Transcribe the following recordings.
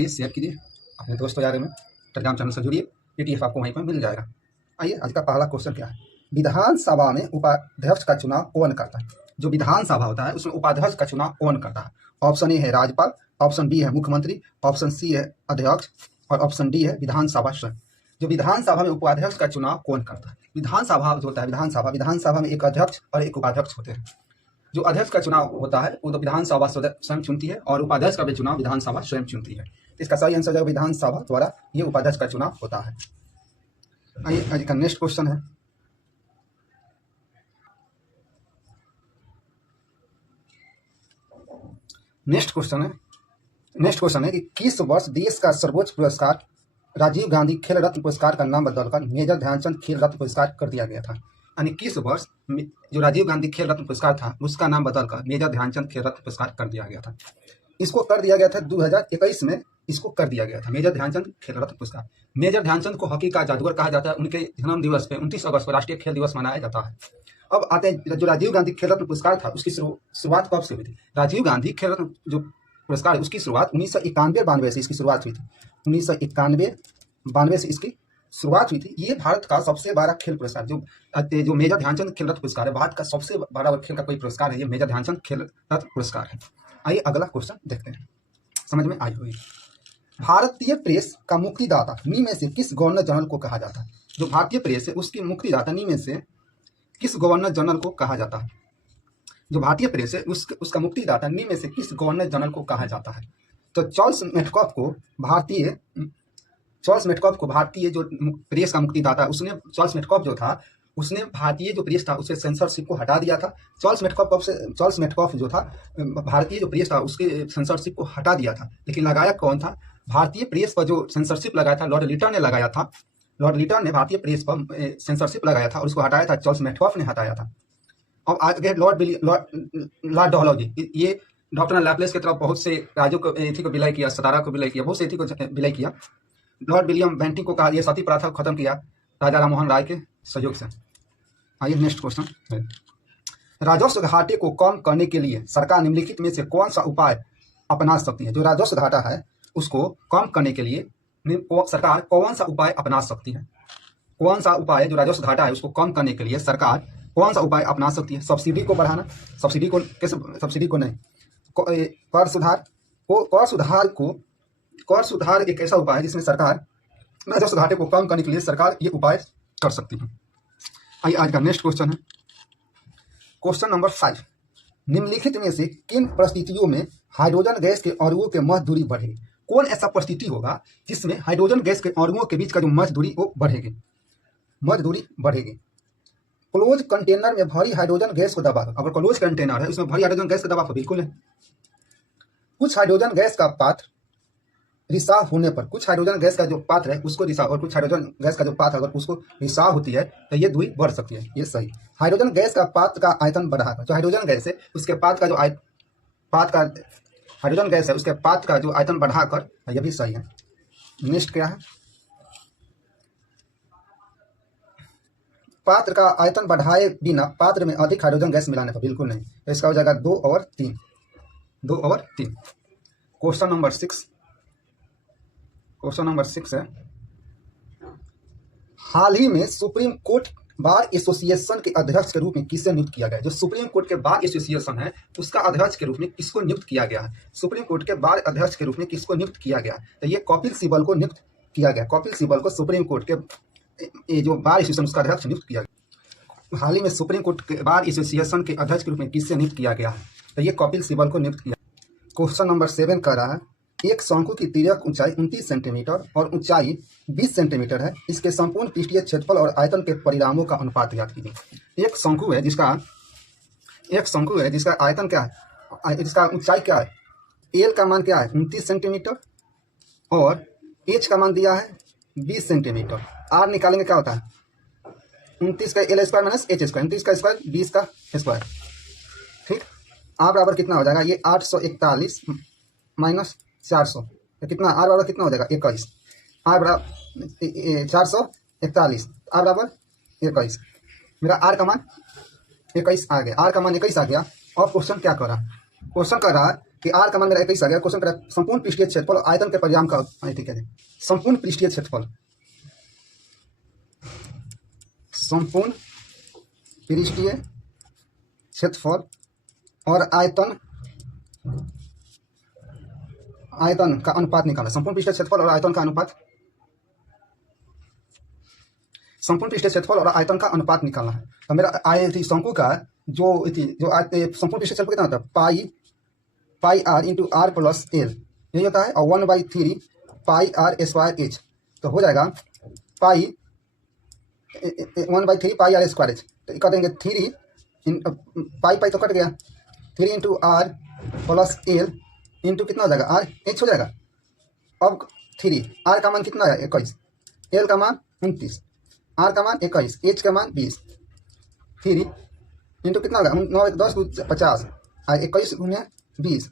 Please share कीजिए अपने दोस्तों यारों में, टेलीग्राम चैनल से जुड़िए, पीडीएफ आपको वहीं पर मिल जाएगा। आइए आज का पहला क्वेश्चन क्या है, विधानसभा में उपाध्यक्ष का चुनाव कौन करता है? जो विधानसभा होता है उसमें उपाध्यक्ष का चुनाव कौन करता है? ऑप्शन ए है राज्यपाल, ऑप्शन बी है मुख्यमंत्री, ऑप्शन सी है अध्यक्ष और ऑप्शन डी है विधानसभा स्वयं। जो विधानसभा में उपाध्यक्ष का चुनाव कौन करता है? विधानसभा जो होता है, विधानसभा में एक अध्यक्ष और एक उपाध्यक्ष होते हैं। जो अध्यक्ष का चुनाव होता है वो तो विधानसभा स्वयं चुनती है और उपाध्यक्ष का भी चुनाव विधानसभा स्वयं चुनती है। इसका सही आंसर जो विधानसभा द्वारा ये उपाध्यक्ष का चुनाव होता है। आइए आज का नेक्स्ट क्वेश्चन है, नेक्स्ट क्वेश्चन है कि किस वर्ष देश का सर्वोच्च पुरस्कार राजीव गांधी खेल रत्न पुरस्कार का नाम बदलकर मेजर ध्यानचंद खेल रत्न पुरस्कार कर दिया गया था? यानी किस वर्ष जो राजीव गांधी खेल रत्न पुरस्कार था उसका नाम बदलकर मेजर ध्यानचंद खेल रत्न पुरस्कार कर दिया गया था? इसको कर दिया गया था 2021 में, इसको कर दिया गया था मेजर ध्यानचंद खेल रत्न पुरस्कार। मेजर ध्यानचंद को हॉकी का जादूगर कहा जाता है। उनके जन्म दिवस पे 29 अगस्त को राष्ट्रीय खेल दिवस मनाया जाता है। अब आते हैं जो राजीव गांधी खेल रत्न पुरस्कार था उसकी शुरुआत कब से हुई थी? राजीव गांधी खेल रत्न जो पुरस्कार है उसकी शुरुआत 1991-92 से इसकी शुरुआत हुई थी। 1991-92 से इसकी शुरुआत हुई थी। ये भारत का सबसे बड़ा खेल पुरस्कार जो मेजर ध्यानचंद खेल रत्न पुरस्कार है, भारत का सबसे बड़ा खेल का कोई पुरस्कार है, ये मेजर ध्यानचंद खेल रत्न पुरस्कार है। आइए अगला क्वेश्चन देखते हैं, समझ में आई होगी। भारतीय प्रेस का मुक्तिदाता में से किस गवर्नर जनरल को कहा जाता है? जो भारतीय प्रेस है उसकी मुक्तिदाता में से किस गवर्नर जनरल को कहा जाता है? जो भारतीय प्रेस है उसका मुक्तिदाता में से किस गवर्नर जनरल को कहा जाता है? तो चार्ल्स मेटकॉफ को भारतीय जो प्रेस का मुक्तिदाता चार्ल्स मेटकॉफ जो था उसने भारतीय जो प्रेस था उससे सेंसरशिप को हटा दिया था। चार्ल्स मेटकॉफ जो था भारतीय जो प्रेस था उसके सेंसरशिप को हटा दिया था, लेकिन लगाया कौन था? भारतीय प्रेस पर जो सेंसरशिप लगाया था लॉर्ड लिटन ने लगाया था। लॉर्ड लिटन ने भारतीय प्रेस पर सेंसरशिप लगाया था और उसको हटाया था चार्ल्स मेटकॉफ ने हटाया था। और आगे लॉर्ड डलहौजी, ये डॉक्टर लैपलेस की तरफ बहुत से राज्यों को एथी को विलय किया, सतारा को विलय किया, बहुत से एथी को विलय किया। लॉर्ड विलियम बेंटिंग को कहा यह सती प्रथा को खत्म किया राजा राम मोहन राय के सहयोग से। आइए नेक्स्ट क्वेश्चन है, राजस्व घाटे को कम करने के लिए सरकार निम्नलिखित में से कौन सा उपाय अपना सकती है? जो राजस्व घाटा है उसको कम करने के लिए सरकार कौन सा उपाय अपना सकती है? कौन सा उपाय जो राजस्व घाटा है उसको कम करने के लिए सरकार कौन सा उपाय अपना सकती है? सब्सिडी को बढ़ाना, सब्सिडी को नहीं, कर सुधार एक ऐसा उपाय है जिसमें सरकार राजस्व घाटे को कम करने के लिए सरकार ये उपाय कर सकती है। आइए आज का नेक्स्ट क्वेश्चन है, क्वेश्चन नंबर 5, निम्नलिखित में से किन परिस्थितियों में हाइड्रोजन गैस के अणुओं के मध्य दूरी बढ़ेगी? कौन ऐसा परिस्थिति होगा जिसमें हाइड्रोजन गैस के अणुओं के बीच का जो मध्य दूरी वो बढ़ेगी? क्लोज कंटेनर में भरी हाइड्रोजन गैस को दबाकर, अगर क्लोज कंटेनर है उसमें भरी हाइड्रोजन गैस को दबाकर बिल्कुल है। कुछ हाइड्रोजन गैस का पात्र रिसाव होने पर, कुछ हाइड्रोजन गैस का जो पात्र है उसको रिसाव और कुछ हाइड्रोजन गैस का जो पात्र अगर उसको रिसाव होती है तो ये दूरी बढ़ सकती है, ये सही। हाइड्रोजन गैस का पात्र का आयतन बढ़ाकर, जो हाइड्रोजन गैस है उसके पात्र का जो हाइड्रोजन गैस है उसके पात्र का जो आयतन बढ़ाकर, यह भी सही है। नेक्स्ट क्या है, पात्र का आयतन बढ़ाए बिना पात्र में अधिक हाइड्रोजन गैस मिलाने पर, बिल्कुल नहीं। तो इसका हो जाएगा 2 और 3। क्वेश्चन नंबर 6 है, हाल ही में सुप्रीम कोर्ट बार एसोसिएशन के अध्यक्ष के रूप में किसे नियुक्त किया गया? जो सुप्रीम कोर्ट के बार एसोसिएशन है उसका अध्यक्ष के रूप में किसको नियुक्त किया गया है? सुप्रीम कोर्ट के बार अध्यक्ष के रूप में किसको नियुक्त किया गया? तो ये कपिल सिब्बल को नियुक्त किया गया। कपिल सिब्बल को सुप्रीम कोर्ट के जो बार एसोसिएशन उसका अध्यक्ष नियुक्त किया गया। हाल ही में सुप्रीम कोर्ट के बार एसोसिएशन के अध्यक्ष के रूप में किससे नियुक्त किया गया है? तो ये कपिल सिब्बल को नियुक्त किया। क्वेश्चन नंबर 7 कह रहा है, एक शंकु की तिर्यक ऊंचाई 29 सेंटीमीटर और ऊंचाई 20 सेंटीमीटर है, इसके संपूर्ण पृष्ठीय क्षेत्रफल और आयतन के परिणामों का अनुपात ज्ञात कीजिए। एक शंकु है जिसका आयतन क्या है, जिसका ऊंचाई क्या है, एल का मान क्या है 29 सेंटीमीटर और एच का मान दिया है 20 सेंटीमीटर। आर निकालेंगे क्या होता है 29 का L square minus H square, 29 का स्क्वायर 20 का स्क्वायर, ठीक। आर बराबर कितना हो जाएगा, ये 841 माइनस 400 तो कितना, आर बराबर कितना हो जाएगा 21। आर बराबर 441, आर बराबर 21। मेरा आर का मान 21 आ गया, आर का मान 21 आ गया। और क्वेश्चन क्या कर रहा है, क्वेश्चन कर रहा है कि आर का मान मेरा 21 आ गया। क्वेश्चन करा संपूर्ण पृष्ठीय क्षेत्रफल और आयतन के परिमाण का संपूर्ण पृष्ठीय क्षेत्रफल, संपूर्ण पृष्ठीय क्षेत्रफल और आयतन का अनुपात निकाला। संपूर्ण पृष्ठीय क्षेत्रफल और आयतन का अनुपात, संपूर्ण पृष्ठीय क्षेत्रफल और आयतन का अनुपात निकालना है। तो मेरा आय थी शंकु का जो संपूर्ण पृष्ठीय क्षेत्रफल कितना होता है, pi r into r plus l यही होता है, और 1/3 पाई आर स्क्वायर एच। तो हो जाएगा pi 1/3 pi r square h. तो कर देंगे 3 पाई तो कट गया, 3 into r plus l into कितना हो जाएगा, आर एच हो जाएगा। अब 3 आर का मान कितना है 21, एल का मान 29, आर का मान 21, एच का मान 20, 3 इंटू कितना होगा 9 1 10 50, 21 गुने 20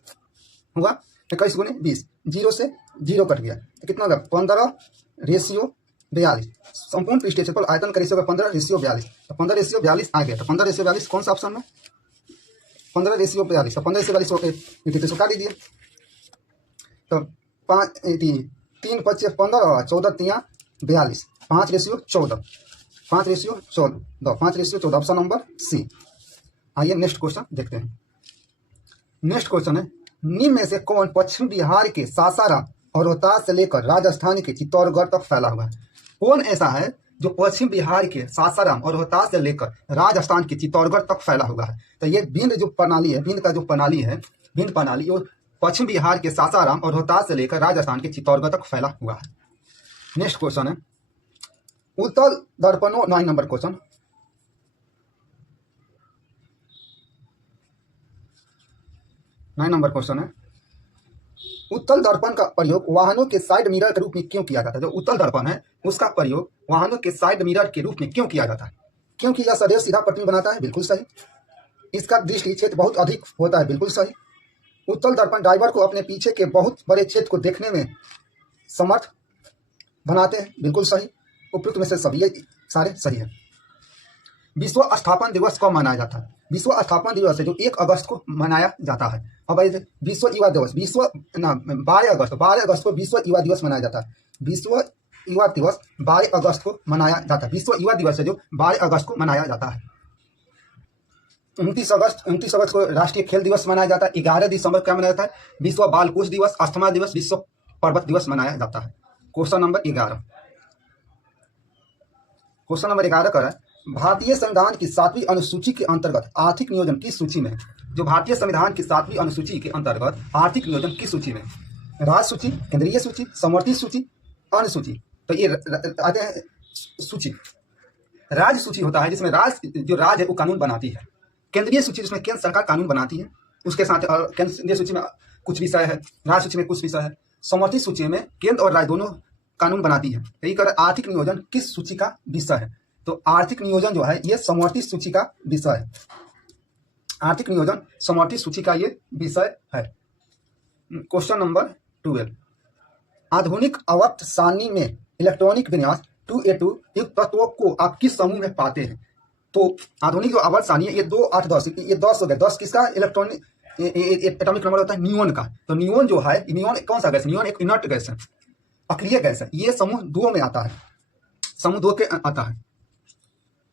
होगा, 21 गुने 20, 0 से 0 कट गया तो कितना होगा 15/42। संपूर्ण पृष्ठीय क्षेत्रफल आयतन का रेशियो 15/42। तो 15/42 आ गया। तो 15/42 कौन सा ऑप्शन में, 15/42। तो 15/42 होकर इसको काट दीजिए। तो 3 5 15 14 3 42, 5/14, 5/14 ऑप्शन नंबर सी। आइए नेक्स्ट क्वेश्चन देखते हैं। नेक्स्ट क्वेश्चन है, निम्न में से कौन पश्चिम बिहार के सासाराम और रोहतास से लेकर राजस्थान के चित्तौड़गढ़ तक फैला हुआ है। कौन ऐसा है जो पश्चिम बिहार के सासाराम और रोहतास से लेकर राजस्थान के चित्तौड़गढ़ तक फैला हुआ है। तो ये विंध्य जो प्रणाली है, विंध्य का जो प्रणाली है, विंध्य प्रणाली वो पश्चिम बिहार के सासाराम और रोहतास से लेकर राजस्थान के चित्तौड़गढ़ तक फैला हुआ है। नेक्स्ट क्वेश्चन है, उत्तल दर्पणों 9 नंबर क्वेश्चन, 9 नंबर क्वेश्चन है, उत्तल दर्पण का प्रयोग वाहनों के साइड मिरर के रूप में क्यों किया जाता है। जो उत्तल दर्पण है उसका प्रयोग वाहनों के साइड मिरर के रूप में क्यों किया जाता है। क्योंकि यह सदैव सीधा प्रतिबिंब बनाता है, बिल्कुल सही। इसका दृष्टि क्षेत्र बहुत अधिक होता है, बिल्कुल सही। उत्तल दर्पण ड्राइवर को अपने पीछे के बहुत बड़े क्षेत्र को देखने में समर्थ बनाते हैं, बिल्कुल सही। उपयुक्त में से सभी ये सारे सही है। विश्व स्थापना दिवस कब मनाया जाता है। विश्व स्थापना दिवस है जो 1 अगस्त को मनाया जाता है। अब विश्व युवा दिवस 12 अगस्त को विश्व युवा दिवस मनाया जाता है। विश्व युवा दिवस 12 अगस्त को मनाया जाता है। विश्व युवा दिवस है जो 12 अगस्त को मनाया जाता है। 29 अगस्त को राष्ट्रीय खेल दिवस मनाया जाता है। 11 दिसंबर क्या मनाया जाता है, विश्व बाल कोष दिवस, अस्थमा दिवस, विश्व पर्वत दिवस मनाया जाता है। क्वेश्चन नंबर 11, क्वेश्चन नंबर 11 कर रहा है, भारतीय संविधान की 7वीं अनुसूची के अंतर्गत आर्थिक नियोजन किस सूची में है। जो भारतीय संविधान की 7वीं अनुसूची के अंतर्गत आर्थिक नियोजन किस सूची में, राज्य सूची, केंद्रीय सूची, समवर्ती सूची, अन्य सूची। तो ये आते हैं सूची। राज्य सूची होता है जिसमें राज्य है वो कानून बनाती है। केंद्रीय सूची जिसमें केंद्र सरकार कानून बनाती है, उसके साथ केंद्रीय सूची में कुछ विषय है, राज्य सूची में कुछ विषय है, समवर्ती सूची में केंद्र और राज्य दोनों कानून बनाती है। यही कर आर्थिक नियोजन किस सूची का विषय है। तो आर्थिक नियोजन जो है ये समवर्ती सूची का विषय है। आर्थिक नियोजन समवर्ती सूची का ये विषय है। क्वेश्चन नंबर 12, आधुनिक आवर्त सारणी में इलेक्ट्रॉनिक विन्यास 2a2 युक्त तत्वों को आप किस समूह में पाते हैं। तो आधुनिक जो आवर्त सारणी है ये 2 8 10 ये 10 हो गया। 10 किसका इलेक्ट्रॉनिक एटॉमिक नंबर होता है नियोन का। तो नियोन जो है, नियोन कौन सा गैस है, नियोन एक इनर्ट गैस है, अक्रिय गैस है। ये समूह 2 में आता है, समूह 2 के आता है।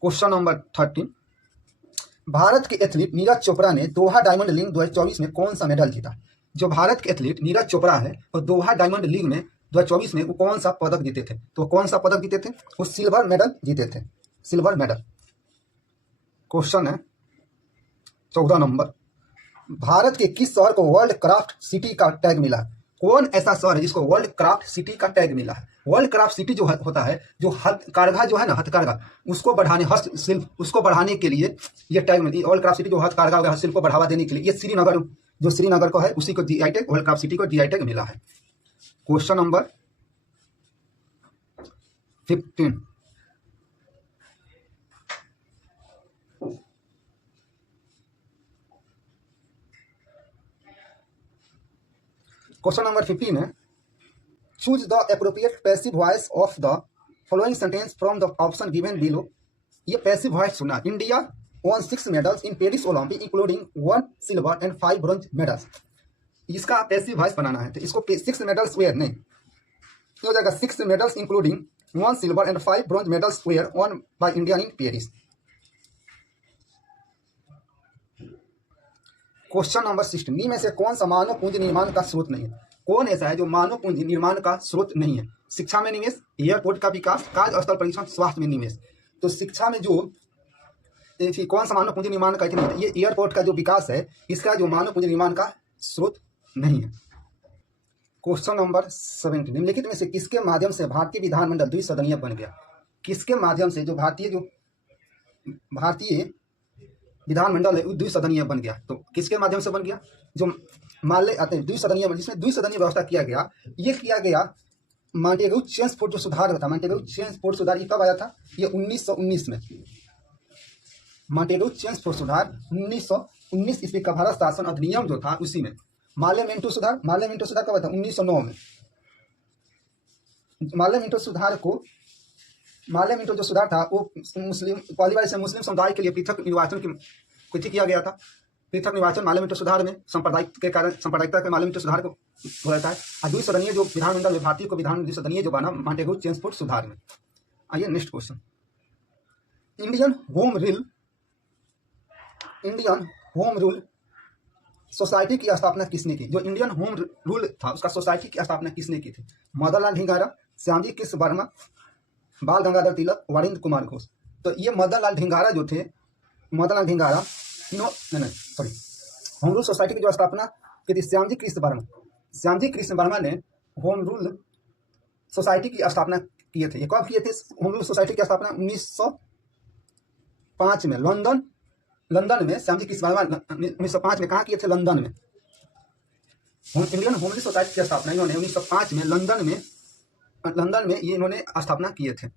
क्वेश्चन नंबर 13, भारत के एथलीट नीरज चोपड़ा ने दोहा डायमंड लीग 2024 में कौन सा मेडल जीता। जो भारत के एथलीट नीरज चोपड़ा है और दोहा डायमंड लीग में 2024 में वो कौन सा पदक जीते थे। तो कौन सा पदक जीते थे, वो सिल्वर मेडल जीते थे, सिल्वर मेडल। क्वेश्चन है 14 नंबर, भारत के किस शहर को वर्ल्ड क्राफ्ट सिटी का टैग मिला है। कौन ऐसा शहर है जिसको वर्ल्ड क्राफ्ट सिटी का टैग मिला है। वर्ल्ड क्राफ्ट सिटी जो होता है, जो हथकरघा जो है ना, हथकरघा उसको बढ़ाने, हस्तशिल्प उसको बढ़ाने के लिए ये टैग मिली। वर्ल्ड क्राफ्ट सिटी जो हथकरघा वगैरह हस्तशिल्प को बढ़ावा देने के लिए, ये श्रीनगर जो श्रीनगर को है उसी को GI tag, world craft city को जीआई टैग मिला है। क्वेश्चन नंबर 15, क्वेश्चन नंबर 15 है, choose the appropriate passive voice of the following sentence from the option given below. ये पैसिव वॉइस सुना, India won 6 medals in Paris Olympics including 1 silver and 5 bronze medals। इसका passive voice बनाना है, तो इसको 6 medals where नहीं, तो हो जाएगा 6 medals including 1 silver and 5 bronze medals were on by India in Paris. Question number 16, में से कौन सा मानव पूंजी निर्माण का स्रोत नहीं है? कौन ऐसा है जो मानव पूंजी निर्माण का स्रोत नहीं है? शिक्षा में निवेश, एयरपोर्ट का विकास, कार्यस्थल परीक्षण, स्वास्थ्य में निवेश। तो शिक्षा में जो कौन सा मानव पूंजी निर्माण का नहीं है, ये एयरपोर्ट का जो विकास है इसका जो मानव पूंजी निर्माण का स्रोत नहीं है। क्वेश्चन नंबर 17, निम्नलिखित में से किसके माध्यम से भारतीय विधानमंडल द्विसदनीय बन गया? किसके माध्यम से जो भारतीय विधानमंडल है द्विसदनीय बन गया? तो किसके माध्यम से बन गया? जो मान ले आते हैं द्विसदनीय, जिसमें द्विसदनीय व्यवस्था किया गया, ये किया गया मॉन्टेग्यू चेम्सफोर्ड जो सुधार था, मॉन्टेग्यू चेम्सफोर्ड सुधार ये कब आया था? ये 1919 में। मॉन्टेग्यू चेम्सफोर्ड सुधार 1919 ईस्वी का भारत शासन अधिनियम जो था उसी में। माले-मिंटो सुधार कब आया था? 1909 में। माले-मिंटो जो सुधार था वो मुस्लिम पहली बार से मुस्लिम समुदाय के लिए पृथक निर्वाचन की किया गया था। पृथक निर्वाचन माले-मिंटो सुधार में सांप्रदायिकता के माले-मिंटो सुधार को बोलता है। और द्विसदनीय जो विधानमंडल में भारतीय को द्विसदनीय जो बना मॉन्टेग्यू चेम्सफोर्ड सुधार में। आइए next question, Indian home rule society की स्थापना किसने की? जो इंडियन होम रूल था उसका सोसाइटी की स्थापना किसने की थी? मदनलाल ढींगारा, श्यामजी कृष्ण वर्मा, बाल गंगाधर तिलक, वरिंद्र कुमार घोष। तो ये मदनलाल ढींगारा होम रूल सोसाइटी की जो स्थापना की थी श्यामजी कृष्ण वर्मा ने होम रूल सोसाइटी की स्थापना किए थे। ये कब किए थे होम रूल सोसाइटी की स्थापना? 1905 में लंदन में। श्यामजी कृष्ण वर्मा 1905 में कहाँ किए थे? लंदन में। इंडियन होम रूल सोसाइटी की स्थापना इन्होंने 1905 में लंदन में ये इन्होंने स्थापना किए थे।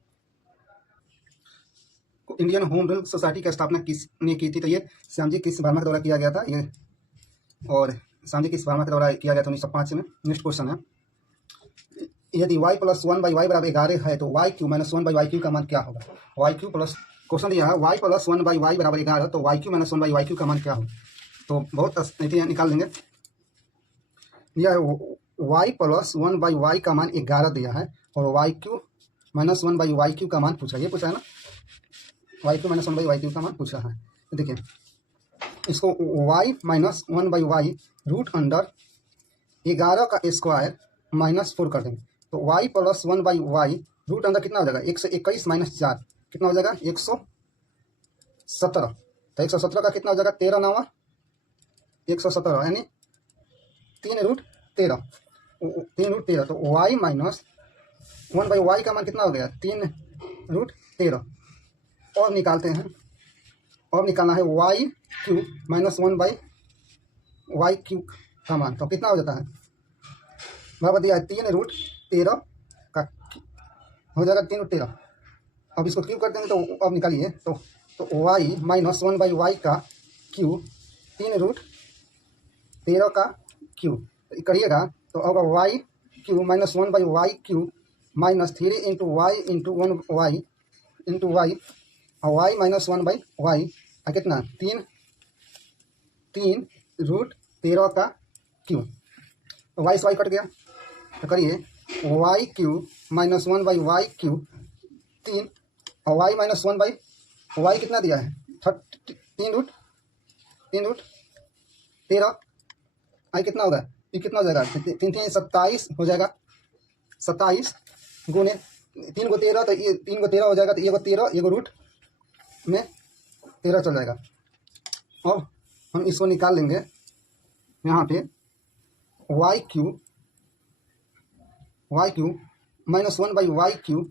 इंडियन होम रूल सोसाइटी की स्थापना किसने की थी? तो ये श्यामजी कृष्ण वर्मा के द्वारा किया गया था। ये और श्यामजी कृष्ण वर्मा के द्वारा किया गया था 1905 में। नेक्स्ट क्वेश्चन है, यदि y + 1/y = 11 है तो y³ - 1/y³ का मान क्या होगा? क्वेश्चन दिया है y + 1/y = 11, तो y³ - 1/y³ का मान क्या होगा? तो बहुत स्थिति निकाल लेंगे। यह y + 1/y का मान 11 दिया है और y³ - 1/y³ का मान पूछा, ये पूछा है ना, y³ - 1/y³ का मान पूछा है। देखिए इसको y - 1/y √11 का स्क्वायर -4 कर देंगे, तो y + 1/y √अंदर कितना हो जाएगा? 121 - 4 कितना हो जाएगा? 117। तो 117 का कितना हो जाएगा? 13 9 117 यानी 3√13। तो y - 1/y का मान कितना हो गया? 3√13। और निकालते हैं, और निकालना है y³ - 1/y³ का मान, तो कितना हो जाता है? बराबर दिया है 3√13 का हो जाएगा 3√13। अब इसको क्यूब कर देंगे तो अब निकालिए, तो y - 1/y का क्यूब 3√13 का क्यूब करिएगा तो होगा y³ - 1/y³ -3 × y × 1y × y और y - 1/y कितना? 3√13 का क्यूब। तो y से y कट गया, तो करिए y³ - 1/y³ 3 और y - 1/y कितना दिया है? 3√13 आई कितना होगा? ये कितना हो जाएगा? 3 3 27 हो जाएगा। 27 गुने 3 को 13, तो ये 3 को 13 हो जाएगा, तो ये को 13 ये को रूट में 13 चल जाएगा। अब हम इसको निकाल लेंगे यहाँ पे y³ - 1/y³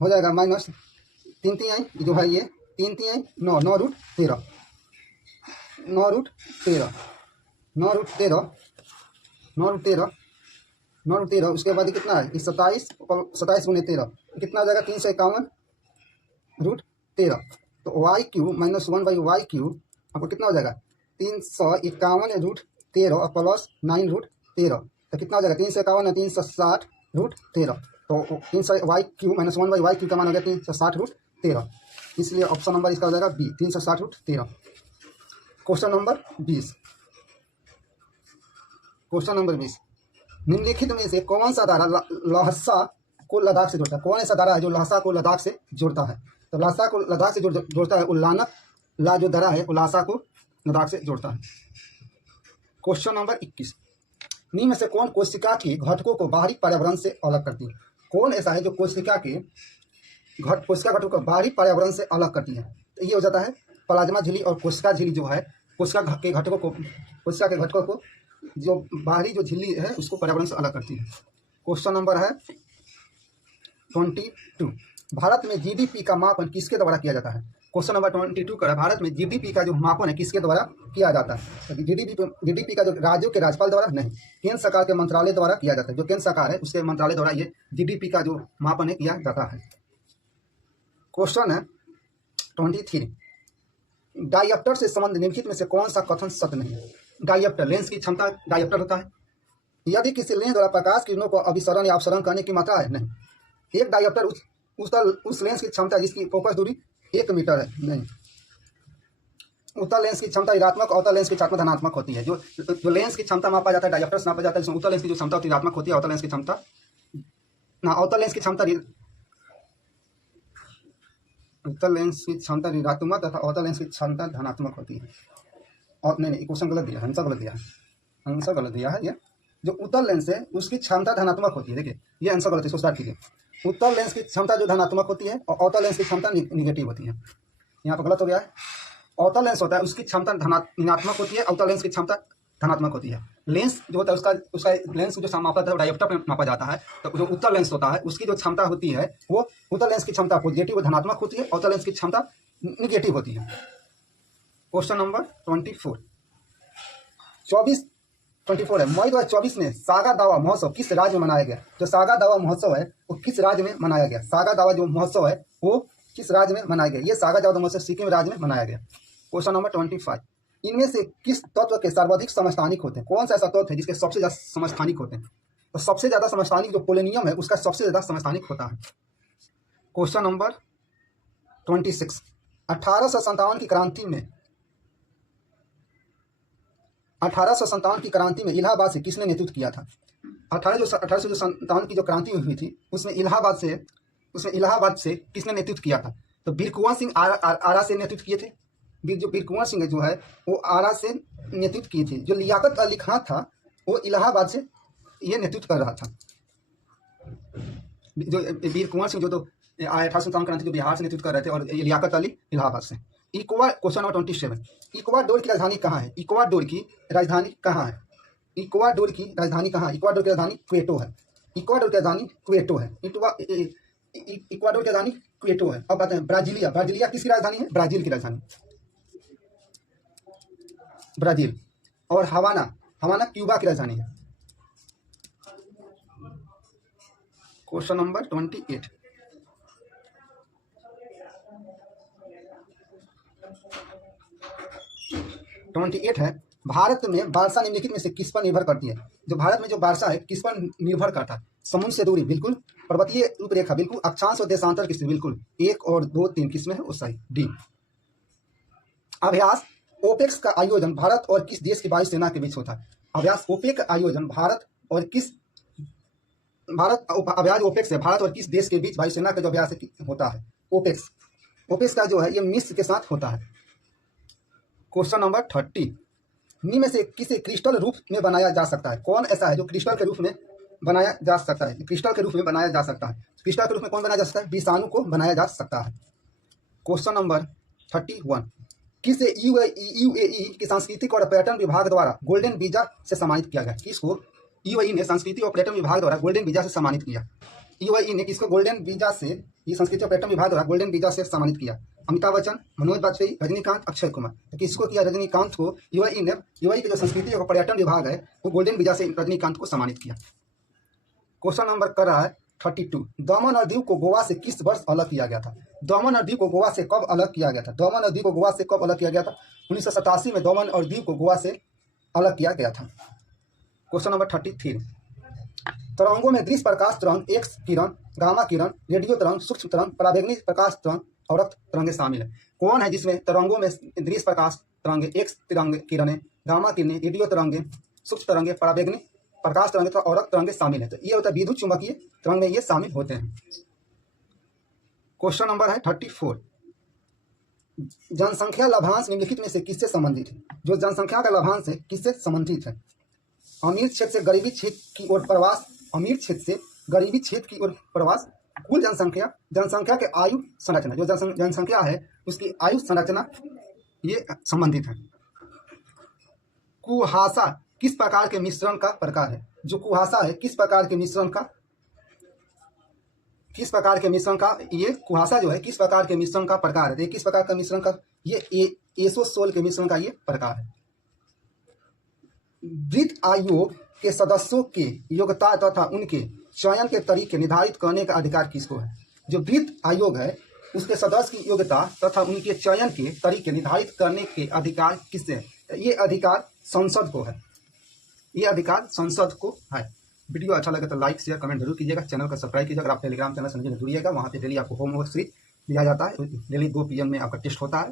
हो जाएगा -3 3 आई जो है, ये 3 3 आई 9 9√13 9√13 उसके बाद कितना है? 27 गुने 13 कितना हो जाएगा? 351√13। तो y³ - 1/y³ आपको कितना हो जाएगा? 351√13 और प्लस 9√13, तो कितना हो जाएगा? 351 360√13। तो y³ - 1/y³ का मान हो गया 360√13, इसलिए ऑप्शन नंबर इसका हो जाएगा B, 360√13। Question number 20 question number 20, निम्नलिखित में से कौन सा धारा लहसा को लद्दाख से जोड़ता है? कौन ऐसा धारा है जो लहसा को लद्दाख से जोड़ता है? तो लहसा को लद्दाख से जोड़ता है उल्लानक ला जो धारा है वो लहसा को लद्दाख से जोड़ता है। क्वेश्चन नंबर 21, निम्न में से कौन कोशिका के घटकों को बाहरी पर्यावरण से अलग करती है? कौन ऐसा है जो कोशिका घटकों को बाहरी पर्यावरण से अलग करती है? तो ये हो जाता है प्लाज्मा झिल्ली और कोशिका झिल्ली जो है कोशिका के घटकों को जो बाहरी जो झिल्ली है उसको पर्यावरण से अलग करती है। क्वेश्चन नंबर है 22, भारत में जीडीपी का मापन किसके द्वारा किया जाता है? क्वेश्चन नंबर 22 का भारत में जीडीपी का जो मापन है किसके द्वारा किया जाता है? तो जीडीपी का जो राज्यों के राज्यपाल द्वारा नहीं, केंद्र सरकार के मंत्रालय द्वारा किया जाता है। जो केंद्र सरकार है उसके मंत्रालय द्वारा ये जीडीपी का जो मापन है किया जाता है। क्वेश्चन है 23, डायप्टर से संबंध निम्नलिखित में से कौन सा कथन सत्य नहीं है? डायप्टर लेंस की क्षमता डायप्टर होता है। यदि किसी लेंस द्वारा प्रकाश किरणों को अभिसरण या अपसरण करने की मात्रा है, नहीं। एक डायप्टर उस लेंस की क्षमता जिसकी फोकस दूरी 1 मीटर है, नहीं। उत्तल लेंस की क्षमता ऋणात्मक, अवतल लेंस की क्षमता धनात्मक होती है। जो लेंस की क्षमता मापा जाता है डायप्टर से नापा जाता है, इसमें उत्तल लेंस की जो क्षमता होती है ऋणात्मक होती है, अवतल लेंस की क्षमता उत्तल लेंस की क्षमता ऋणात्मक तथा अवतल लेंस की क्षमता धनात्मक होती है। और नहीं, क्वेश्चन गलत दिया है, आंसर गलत दिया है। ये जो उत्तल लेंस है उसकी क्षमता धनात्मक होती है। देखिए ये आंसर गलत है, इसको स्टार्ट कीजिए। उत्तल लेंस की क्षमता जो धनात्मक होती है और अवतल लेंस की क्षमता निगेटिव होती है। यहाँ पर गलत हो गया है। अवतल लेंस होता है उसकी क्षमता ऋणात्मक होती है, अवतल लेंस की क्षमता धनात्मक होती है। लेंस जो होता है उसका लेंस जो मापा जाता है डायप्टर में मापा जाता है। तो जो उत्तल लेंस होता है उसकी जो क्षमता होती है वो उत्तल लेंस की क्षमता पॉजिटिव धनात्मक होती है, अवतल लेंस की क्षमता निगेटिव होती है। क्वेश्चन नंबर 24 है, मई 2024 में सागा दावा महोत्सव किस राज्य में मनाया गया? जो सागा दावा महोत्सव है वो किस राज्य में मनाया गया? सागा दावा जो महोत्सव है वो किस राज्य में मनाया गया? ये सागा दावा महोत्सव सिक्किम राज्य में मनाया गया। क्वेश्चन नंबर 25, इनमें से किस तत्व के सर्वाधिक समस्थानिक होते हैं? कौन सा ऐसा तत्व है जिसके सबसे ज्यादा समस्थानिक होते हैं? तो सबसे ज्यादा समस्थानिक जो पोलोनियम है उसका सबसे ज्यादा समस्थानिक होता है। क्वेश्चन नंबर 26, 1857 की क्रांति में इलाहाबाद से किसने नेतृत्व किया था? 1857 की जो क्रांति हुई थी उसमें इलाहाबाद से किसने नेतृत्व किया था? तो वीर कुंवर सिंह आरा से नेतृत्व किए थे। वीर कुंवर सिंह जो है वो आरा से नेतृत्व किए थे। जो लियाकत अली खां था वो इलाहाबाद से ये नेतृत्व कर रहा था। जो वीर कुंवर सिंह जो तो 1857 क्रांति जो बिहार से नेतृत्व कर रहे थे और लियाकत अली इलाहाबाद से। क्वेश्चन नंबर 27, इक्वाडोर की राजधानी कहाँ है? इक्वाडोर की राजधानी कहाँ है? इक्वाडोर की राजधानी क्वेटो है। इक्वाडोर की राजधानी क्वेटो है। अब बात है ब्राजीलिया किसकी राजधानी है? ब्राजील की राजधानी ब्राजील। और हवाना क्यूबा की राजधानी है। क्वेश्चन नंबर 28 है, भारत में वर्षा निम्नलिखित में से किस पर निर्भर करती है? जो भारत में जो वर्षा है किस पर निर्भर करता है? समुद्र से दूरी बिल्कुल, पर्वतीय रूपरेखा बिल्कुल, अक्षांश और देशांतर किस बिल्कुल। 1 और 2 3 किस में है? वो सही डी। अभ्यास ओपेक्स का आयोजन भारत और किस देश की वायुसेना के बीच होता है? अभ्यास ओपेक का आयोजन भारत और किस देश के बीच वायुसेना का जो अभ्यास होता है? ओपेक्स का जो है ये मिस्र के साथ होता है। क्वेश्चन नंबर 30, निम्न में से किसे क्रिस्टल रूप में बनाया जा सकता है? कौन ऐसा है जो क्रिस्टल के रूप में बनाया जा सकता है? क्रिस्टल के रूप में बनाया जा सकता है। क्रिस्टल के रूप में कौन बनाया जा सकता है? विषाणु को बनाया जा सकता है। क्वेश्चन नंबर 31, किसे यूएई के सांस्कृतिक और पर्यटन विभाग द्वारा गोल्डन वीजा से सम्मानित किया गया? किसको यूएई ने सांस्कृतिक और पर्यटन विभाग द्वारा गोल्डन वीजा से सम्मानित किया? यूएई ने किसको गोल्डन वीजा से, ये संस्कृति और पर्यटन विभाग द्वारा गोल्डन वीजा से सम्मानित किया? अमिताभ बच्चन, मनोज वाजपेयी, रजनीकांत, अक्षय कुमार। तो किसको किया? रजनीकांत को यूएई के जो संस्कृति और पर्यटन विभाग है वो गोल्डन वीजा से रजनीकांत को सम्मानित किया। क्वेश्चन नंबर कर रहा है 32, दमन और दीव को गोवा से किस वर्ष अलग किया गया था? दमन और दीव को गोवा से कब अलग किया गया था? 1987 में दमन और दीव को गोवा से अलग किया गया था। क्वेश्चन नंबर 33, तरंगों में दृश्य प्रकाश तरंग, एक्स किरण, गामा किरण, रेडियो तरंग, सूक्ष्म तरंग, पराबैंगनी प्रकाश तरंग और रक्त तरंगे शामिल है। कौन है जिसमें तरंगों में दृश्य प्रकाश तरंगे, एक्स किरणें, गामा किरणें, रेडियो तरंगे, सूक्ष्म तरंगे, पराबैंगनी प्रकाश तरंगे तथा औरक तरंगे शामिल है। तो ये होता है विद्युत चुंबकीय तरंग में ये शामिल होते हैं। क्वेश्चन नंबर है 34। जनसंख्या लाभांश निम्नलिखित में से किससे संबंधित है? जो जनसंख्या का लाभांश है किससे संबंधित है? अमीर क्षेत्र से गरीबी क्षेत्र की ओर प्रवास, अमीर क्षेत्र से गरीबी क्षेत्र की ओर प्रवास, कुल जनसंख्या, जनसंख्या के आयु संरचना, जो जनसंख्या है उसकी आयु संरचना ये संबंधित है। कुहासा किस प्रकार के मिश्रण का प्रकार है? जो कुहासा है किस प्रकार के मिश्रण का, ये कुहासा जो है किस प्रकार के मिश्रण का प्रकार है? किस प्रकार का मिश्रण का, ये एसोसोल के मिश्रण का ये प्रकार है। वित्त आयोग के सदस्यों के योग्यता तथा उनके चयन के तरीके निर्धारित करने का अधिकार किसको है? जो वित्त आयोग है उसके सदस्य की योग्यता तथा उनके चयन के तरीके निर्धारित करने के अधिकार किससे है? ये अधिकार संसद को है, ये अधिकार संसद को है। वीडियो अच्छा लगे तो लाइक शेयर कमेंट जरूर कीजिएगा, चैनल को सब्सक्राइब कीजिएगा। अगर आप टेलीग्राम चैनल से जुड़िएगा, वहाँ पे डेली आपको होमवर्क सीरीज दिया जाता है। डेली 2 PM में आपका टेस्ट होता है,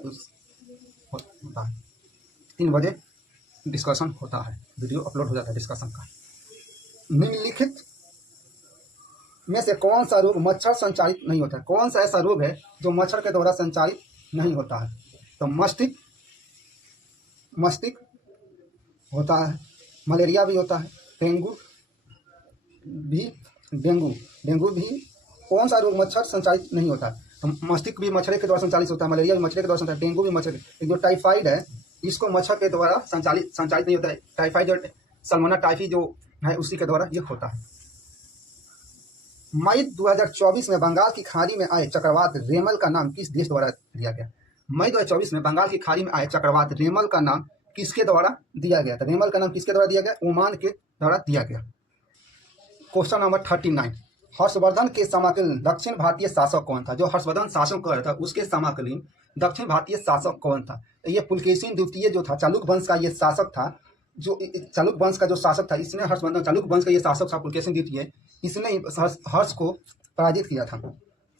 3 बजे डिस्कशन होता है, वीडियो अपलोड हो जाता है डिस्कशन का। निम्नलिखित में से कौन सा रोग मच्छर संचारित नहीं होता है? कौन सा ऐसा रोग है जो मच्छर के द्वारा संचारित नहीं होता है? तो मस्तिष्क होता है, मलेरिया भी होता है, डेंगू भी। कौन सा रोग मच्छर संचालित नहीं होता है? तो मस्तिष्क भी मच्छर के द्वारा संचालित होता है, मलेरिया भी मच्छर के द्वारा संचालित, डेंगू भी मच्छर के, जो टाइफाइड है इसको मच्छर के द्वारा संचालित नहीं होता है। टाइफाइड जो सल्मोनेला टाइफी जो है उसी के द्वारा ये होता है। मई 2024 में बंगाल की खाड़ी में आए चक्रवात रेमल का नाम किस देश द्वारा दिया गया? मई 2024 में बंगाल की खाड़ी में आए चक्रवात रेमल का नाम किसके द्वारा दिया गया था? रेमल का नाम किसके द्वारा दिया गया? ओमान के द्वारा दिया गया। Question number 39। हर्षवर्धन के समकालीन दक्षिण भारतीय शासक कौन था? जो हर्षवर्धन शासन कर रहा था उसके समकालीन दक्षिण भारतीय शासक कौन था? ये पुलकेशिन द्वितीय जो था, चालुक्य वंश का ये शासक था। जो चालुक्य वंश का जो शासक था इसने हर्षवर्धन, चालुक्य वंश का ये शासक था पुलकेशिन द्वितीय, इसने हर्ष को पराजित किया था,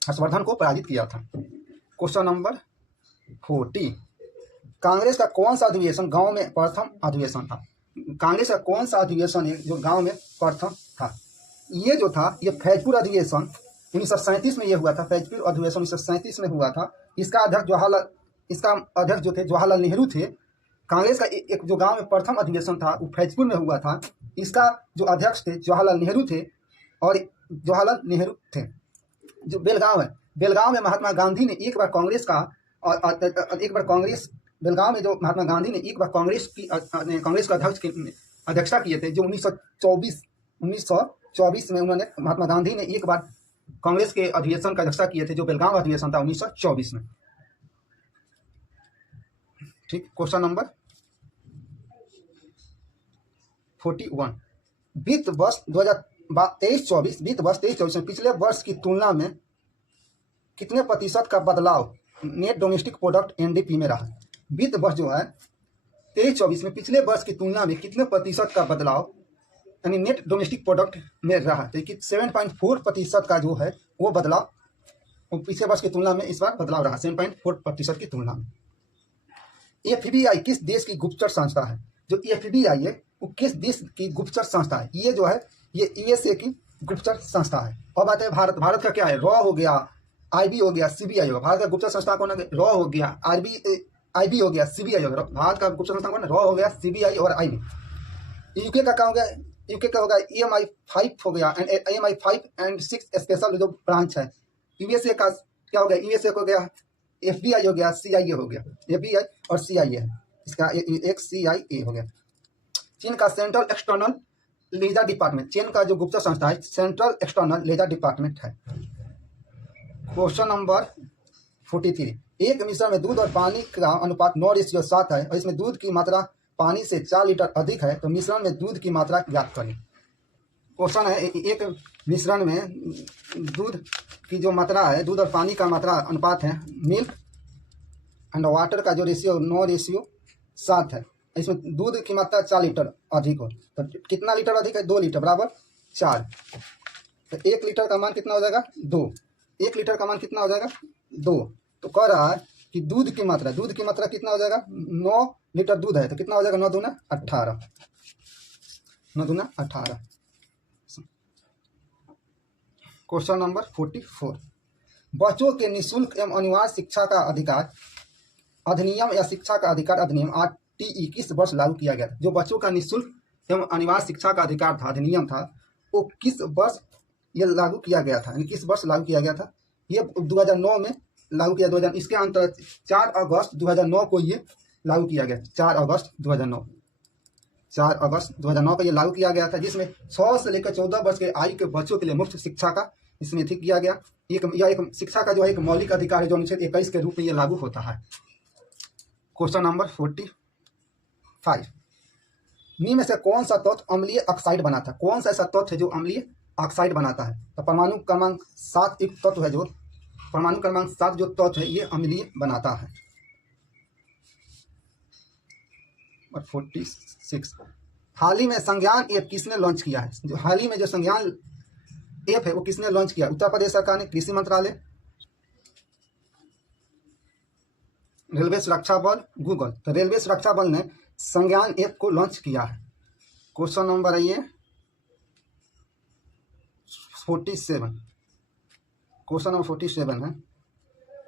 हर्षवर्धन को पराजित किया था। Question number 40। कांग्रेस का कौन सा अधिवेशन गांव में प्रथम अधिवेशन था? कांग्रेस का कौन सा अधिवेशन है जो गांव में प्रथम था? ये जो था ये फैजपुर अधिवेशन 1937 में ये हुआ था। फैजपुर अधिवेशन 1937 में हुआ था। इसका अध्यक्ष जो थे जवाहरलाल नेहरू थे। कांग्रेस का एक जो गांव में प्रथम अधिवेशन था वो फैजपुर में हुआ था। इसका जो अध्यक्ष थे जवाहरलाल नेहरू थे, और जवाहरलाल नेहरू थे। जो बेलगांव है, बेलगांव में महात्मा गांधी ने एक बार कांग्रेस का बेलगांव में जो महात्मा गांधी ने एक बार कांग्रेस का अध्यक्षता किए थे। जो 1924 में उन्होंने, महात्मा गांधी ने एक बार कांग्रेस के अधिवेशन का अध्यक्षता किए थे, जो बेलगांव अधिवेशन था 1924 में। ठीक। Question number 41। वित्त वर्ष 2023-24 में पिछले वर्ष की तुलना में कितने प्रतिशत का बदलाव नेट डोमेस्टिक प्रोडक्ट NDP में रहा? वित्त वर्ष जो है 23-24 में पिछले वर्ष की तुलना में कितने प्रतिशत का बदलाव यानी नेट डोमेस्टिक प्रोडक्ट में रहा? तो 7.4% का जो है वो बदलाव, वो पिछले वर्ष की तुलना में इस बार बदलाव रहा 7.4% की तुलना में। FBI किस देश की गुप्तचर संस्था है? जो FBI है वो किस देश की गुप्तचर संस्था है? ये जो है ये USA की गुप्तचर संस्था है। अब आते हैं भारत का क्या है? रॉ हो गया, IB हो गया, CBI हो गया। भारत का गुप्तचर संस्था कौन है? रॉ हो गया, IB हो गया, CBI हो गया। भारत का गुप्तचर संस्था कौन है? रॉ हो गया, CBI और IB। यूके का क्या हो गया? यूके का होगा EMI5 हो गया, एंड EMI5 एंड 6 स्पेशल जो ब्रांच है। USA का क्या हो गया? USA को हो गया FBI हो गया, CIA हो गया। FBI और CIA है इसका एक CIA हो गया। चीन का सेंट्रल एक्सटर्नल लेजर डिपार्टमेंट, चीन का जो गुप्तचर संस्था है सेंट्रल एक्सटर्नल लेजर डिपार्टमेंट है। Question number 43। एक मिश्रण में दूध और पानी का अनुपात 9:7 है और इसमें दूध की मात्रा पानी से 4 लीटर अधिक है, तो मिश्रण में दूध की मात्रा ज्ञात करें। क्वेश्चन है एक मिश्रण में दूध की जो मात्रा है, दूध और पानी का मात्रा अनुपात है, मिल्क एंड वाटर का जो रेशियो 9:7 है। इसमें दूध की मात्रा 4 लीटर अधिक हो, तो कितना लीटर अधिक है? 2 लीटर बराबर 4। तो 1 लीटर का मान कितना हो जाएगा? 2। 1 लीटर का मान कितना हो जाएगा? 2। तो कह रहा है कि दूध की मात्रा कितना हो जाएगा? 9 लीटर दूध है तो कितना हो जाएगा? 9 दूना 18। 9 दूना 18। क्वेश्चन नंबर 44, बच्चों के निःशुल्क एवं अनिवार्य शिक्षा का अधिकार अधिनियम या शिक्षा का अधिकार अधिनियम RTE किस वर्ष लागू किया गया था? जो बच्चों का निःशुल्क एवं अनिवार्य शिक्षा का अधिकार था, अधिनियम था, वो किस वर्ष ये लागू किया गया था, यानी किस वर्ष लागू किया गया था? ये 2009 में लागू किया। 2000 इसके अंतर्गत 4 अगस्त 2009 को ये लागू किया गया। 4 अगस्त 2009 को ये लागू किया गया था, जिसमें 6 से लेकर 14 वर्ष के आयु के बच्चों के लिए मुफ्त शिक्षा का इसमें ठीक किया गया। यह एक शिक्षा का जो है एक मौलिक अधिकार है, जो अनुच्छेद 21 के रूप में ये लागू होता है। क्वेश्चन नंबर 45, निम्न में से कौन सा तत्व अम्लीय ऑक्साइड बनाता है? कौन सा ऐसा तत्व है जो अम्लीय ऑक्साइड बनाता है? तो परमाणु क्रमांक 7 एक तत्व है, जो परमाणु क्रमांक 7 जो तत्व है ये अम्लीय बनाता है। और 46, हाल ही में संज्ञान ऐप किसने लॉन्च किया है? जो हाल ही में जो संज्ञान ऐप है वो किसने लॉन्च किया? उत्तर प्रदेश सरकार ने, कृषि मंत्रालय, रेलवे सुरक्षा बल, गूगल। तो रेलवे सुरक्षा बल ने संज्ञान ऐप को लॉन्च किया है। क्वेश्चन नंबर आइए 47, क्वेश्चन नंबर 47 है,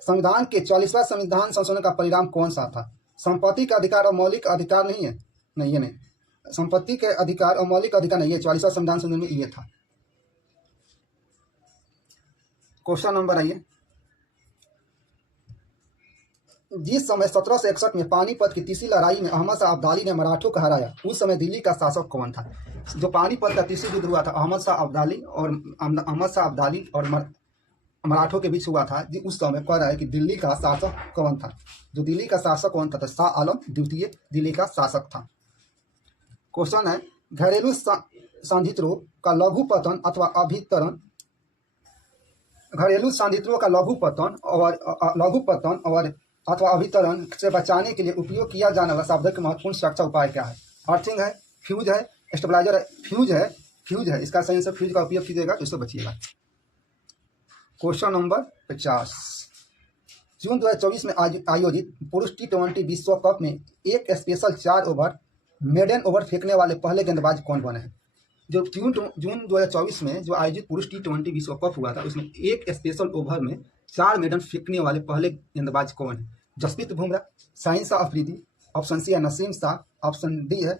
संविधान के 44वां संविधान संशोधन का परिणाम कौन सा था? संपत्ति का अधिकार और मौलिक अधिकार नहीं है, नहीं ये नहीं, संपत्ति के अधिकार और मौलिक अधिकार नहीं है, 44वां संविधान संशोधन में ये था। क्वेश्चन नंबर आइए, जिस समय 1761 में पानीपत की तीसरी लड़ाई में अहमद शाह अब्दाली ने मराठों को हराया, उस समय दिल्ली का शासक कौन था? जो पानीपत का तीसरी युद्ध हुआ था अहमद शाह अब्दाली और मराठों के बीच हुआ था, उस समय कह रहा है कि दिल्ली का शासक कौन था? जो दिल्ली का शासक कौन था? तो शाह आलम द्वितीय दिल्ली का शासक था। क्वेश्चन है, घरेलू सांधित्रों का लघु पतन अथवा अभितरण, घरेलू सांधित्रों का लघु पतन और अथवा अभितरण से बचाने के लिए उपयोग किया जाने वाला सावधान महत्वपूर्ण सुरक्षा उपाय क्या है? अर्थिंग है, फ्यूज है, स्टेबलाइजर है, फ्यूज है। इसका सही से फ्यूज का उपयोग कीजिएगा तो इससे बचिएगा। क्वेश्चन नंबर 50, जून 2024 में आयोजित पुरुष T20 विश्व कप में एक स्पेशल 4 ओवर मेडन ओवर फेंकने वाले पहले गेंदबाज कौन बने हैं? जो जून 2024 में जो आयोजित पुरुष T20 विश्व कप हुआ था, उसमें एक स्पेशल ओवर में 4 मेडन फेंकने वाले पहले गेंदबाज कौन है? जसप्रीत बुमराह, शाहिन शाह अफरीदी, ऑप्शन सी है नसीम शाह, ऑप्शन डी है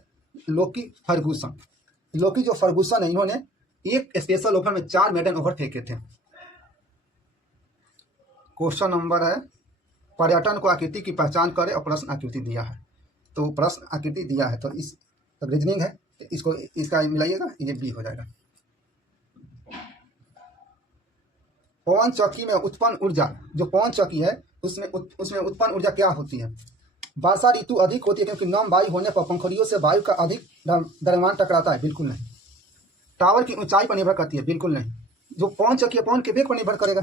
लोकी फर्गूसन। लोकी जो फर्गूसन है, इन्होंने एक स्पेशल ओवर में 4 मेडन ओवर फेंके थे। क्वेश्चन नंबर है, पर्यटन को आकृति की पहचान करें और प्रश्न आकृति दिया है। तो प्रश्न आकृति दिया है, तो इस रीजनिंग है, इसको इसका मिलाइएगा, ये बी हो जाएगा। पवन चक्की में उत्पन्न ऊर्जा, जो पवन चक्की है उसमें उत्पन्न ऊर्जा क्या होती है? वर्षा ऋतु अधिक होती है क्योंकि नम वायु होने पर पंखुड़ियों से वायु का अधिक द्रव्यमान टकराता है, बिल्कुल नहीं। टावर की ऊंचाई पर निर्भर करती है, बिल्कुल नहीं। जो पवन चक्की है पवन के वेग पर निर्भर करेगा।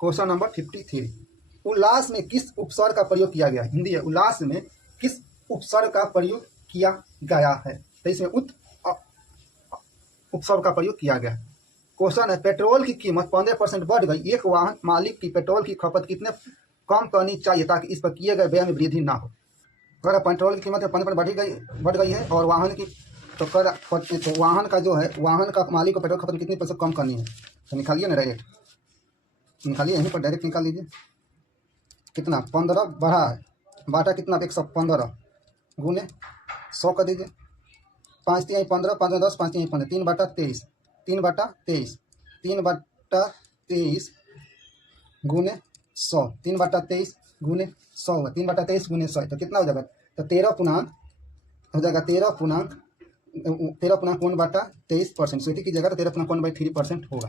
क्वेश्चन नंबर 53, उल्लास में किस उपसर्ग का प्रयोग किया गया है? हिंदी है, उल्लास में किस उपसर्ग का प्रयोग किया गया है? तो इसमें उपसर्ग का प्रयोग किया गया है। क्वेश्चन है, पेट्रोल की कीमत 15% बढ़ गई, एक वाहन मालिक की पेट्रोल की खपत कितने कम करनी चाहिए ताकि इस पर किए गए व्यय में वृद्धि ना हो? अगर पेट्रोल की कीमत 15% बढ़ गई है और वाहन की तो वाहन का जो है, वाहन का मालिक को पेट्रोल खपत कितनी % कम करनी है? तो निकालिए ना, डायरेक्ट निकालिए, यहीं पर डायरेक्ट निकाल लीजिए। कितना 15 बढ़ा है, बाटा कितना 115 गुने 100 कर दीजिए। 5 3 15, 5 10, 5 3 15, 3/23, 3/23, 3/23 गुने 100, 3/23 गुने 100 होगा, 3/23 गुने 100 तो कितना हो जाएगा? तो 13 पूर्णांक हो जाएगा, 13.1/23%। स्वीटी की जगह तो 13.1/3% होगा,